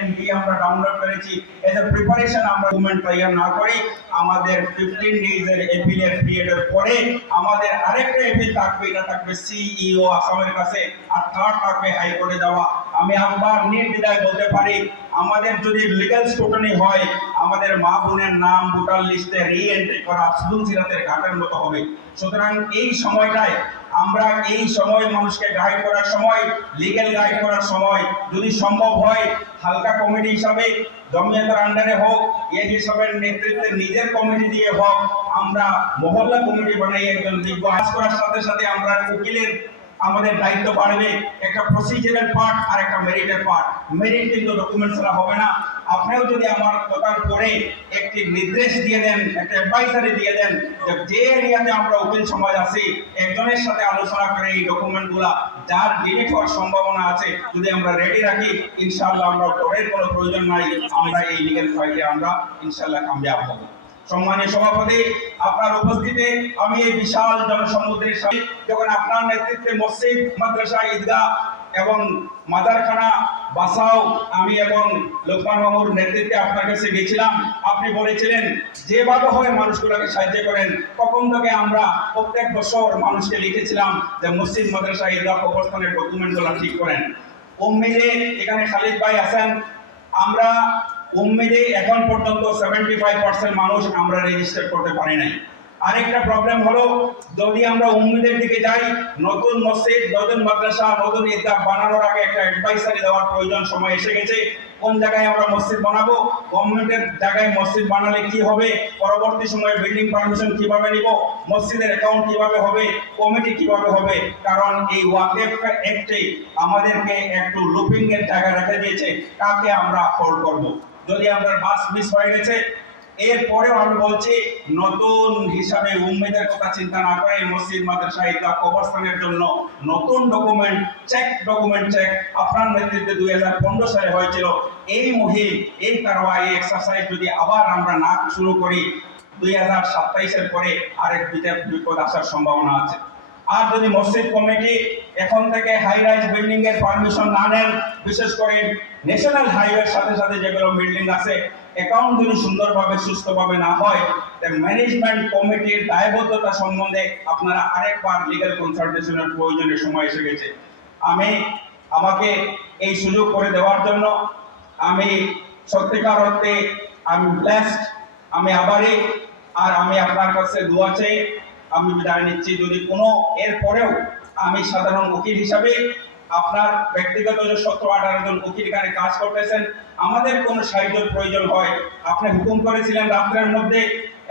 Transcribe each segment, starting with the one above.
NB আমরা download করেছি। As a preparation আমরা ডকুমেন্ট তৈরি না করি, আমাদের 15 ডেজের এপিলের পিরিয়ডের পরে আমাদের আরেকটা এপিল থাকবে, এটা থাকবে সিইও আসামের কাছে, আর থার্ড থাকবে হাইকোর্টে যাওয়া। আমি আবার নির্দ্বিধায় বলতে পারি, আমাদের যদি লিগ্যাল স্ক্রুটনি হয়, আমাদের মা বোনের নাম ভোটার লিস্টে রি এন্ট্রি করা সুদূর সিরাতের ঘাটের মতো হবে। সুতরাং এই সময়টায় আমরা এই সময় মানুষকে গাইড করার সময়, লিগ্যাল গাইড করার সময় যদি সম্ভব হয় হালকা কমিটি হিসাবে জমিয়তের আন্ডারে হোক, এই হিসাবের নেতৃত্বে নিজের কমিটি দিয়ে হোক, আমরা মহল্লা কমিটি বানাই একজন যোগ্য কাজ করার সাথে সাথে আমরা উকিলের আমাদের দায়িত্ব বাড়বে। একটা প্রসিজারাল পার্ট আর একটা মেরিটের পার্ট। মেরিট কিন্তু ডকুমেন্ট ছাড়া হবে না। আপনিও যদি আমার কথার পরে একটি নির্দেশ দিয়ে দেন, একটা অ্যাডভাইসারি দিয়ে দেন, যে এরিয়াতে আমরা উকিল সমাজ আছি একজনের সাথে আলোচনা করে এই ডকুমেন্টগুলা যার ডিলিট হওয়ার সম্ভাবনা আছে যদি আমরা রেডি রাখি, ইনশাআল্লাহ আমরা ডরের কোনো প্রয়োজন নাই, আমরা এই লিগ্যাল ফাইটে আমরা ইনশাআল্লাহ কামিয়াব হব। সম্মানীয় সভাপতি, আপনার উপস্থিতিতে আমি এই বিশাল জনসমুদ্রের সাথে যখন আপনার নেতৃত্বে মসজিদ, মাদ্রাসা, ঈদগাহ এবং মাদারখানা বাসাও আমি এবং লোকমান মামুর নেতৃত্বে আপনার কাছে গেছিলাম। আপনি বলেছিলেন যেভাবে হয় মানুষগুলোকে সাহায্য করেন। তখন থেকে আমরা প্রত্যেক বছর মানুষকে লিখেছিলাম যে মসজিদ, মাদ্রাসা, ঈদগাহ কবরস্থানের ডকুমেন্টগুলো ঠিক করেন। উম্মিদে এখানে খালিদ ভাই আছেন, আমরা উম্মিদে এখন পর্যন্ত 75% মানুষ আমরা রেজিস্টার করতে পারি নাই। আরেকটা প্রবলেম হলো, যদি আমরা উম্মিদের দিকে যাই, নতুন মসজিদ, নতুন মাদ্রাসা, নতুন ঈদগাহ বানানোর আগে একটা অ্যাডভাইসারি দেওয়ার প্রয়োজন, সময় এসে গেছে। কোন জায়গায় আমরা মসজিদ বানাবো, গভর্নমেন্টের জায়গায় মসজিদ বানালে কি হবে, পরবর্তী সময়ে বিল্ডিং পারমিশন কিভাবে নিব, মসজিদের অ্যাকাউন্ট কিভাবে হবে, কমিটি কিভাবে হবে। কারণ এই ওয়াকফ অ্যাক্টে আমাদেরকে একটু লুপিং এর জায়গা রেখে দিয়েছে, কাকে আমরা হোল্ড করব। যদি আমরা বাস মিস হয়ে গেছে, এরপরেও আমি বলছি নতুন হিসাবে উম্মিদের কথা চিন্তা না করে মসজিদ, মাদ্রাসা, ঈদগাহ কবরস্থানের জন্য নতুন ডকুমেন্ট চেক আপনার নেতৃত্বে 2015 সালে হয়েছিল। এই মুহিম, এই কারওয়াই, এই এক্সারসাইজ যদি আবার আমরা না শুরু করি 2027-এর পরে আরেক বিপদ আসার সম্ভাবনা আছে। আর যদি মসজিদ কমিটি এখন থেকে হাই রাইজ বিল্ডিং এর পারমিশন না নেন, বিশেষ করে ন্যাশনাল হাইওয়ের সাথে সাথে যেগুলো বিল্ডিং আছে, অ্যাকাউন্ট যদি সুন্দরভাবে সুস্থভাবে না হয়, ম্যানেজমেন্ট কমিটির দায়বদ্ধতা সম্বন্ধে আপনারা আরেকবার লিগ্যাল কনসালটেশনের প্রয়োজনের সময় এসে গেছে। আমাকে এই সুযোগ করে দেওয়ার জন্য আমি সত্যিকার অর্থে আমি ব্লেসড। আমি আবারই আমি আপনার কাছে দোয়া চাই, আমি বিদায় নিচ্ছি। যদি কোনো এরপরেও আমি সাধারণ উকিল হিসাবে আপনার ব্যক্তিগত যে 17-18 জন উকিল এখানে কাজ করতেছেন, আমাদের কোনো সাহায্যের প্রয়োজন হয়, আপনি হুকুম করেছিলেন রাত্রের মধ্যে।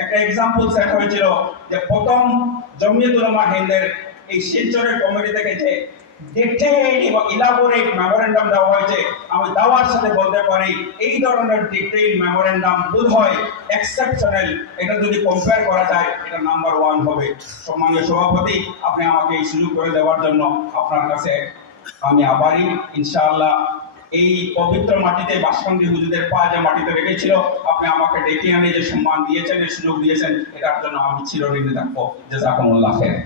একটা এক্সাম্পল সেট হয়েছিল যে প্রথম জমিয়ত উলামা হিন্দের এই শিলচরের কমিটি থেকে যে ডিটেইলড এবং ইলাবোরেট মেমোরেন্ডাম দেওয়া হয়েছে, আমি দাওয়ার সাথে বলতে পারি এই ধরনের ডিটেইলড মেমোরেন্ডাম বোধহয় এক্সেপশনাল। এটা যদি কম্পেয়ার করা যায় এটা নাম্বার 1 হবে। সম্মানীয় সভাপতি, আপনি আমাকে এই সুযোগ করে দেওয়ার জন্য আপনার কাছে আমি আবারই ইনশাআল্লাহ এই পবিত্র মাটিতে বাসকান্দি হুজুরদের পা যে মাটিতে রেখেছিল, আপনি আমাকে ডেকে আনে যে সম্মান দিয়েছেন, এই সুযোগ দিয়েছেন, এটার জন্য আমি চিরঋণী থাকবো। জাযাকুমুল্লাহ খাইর।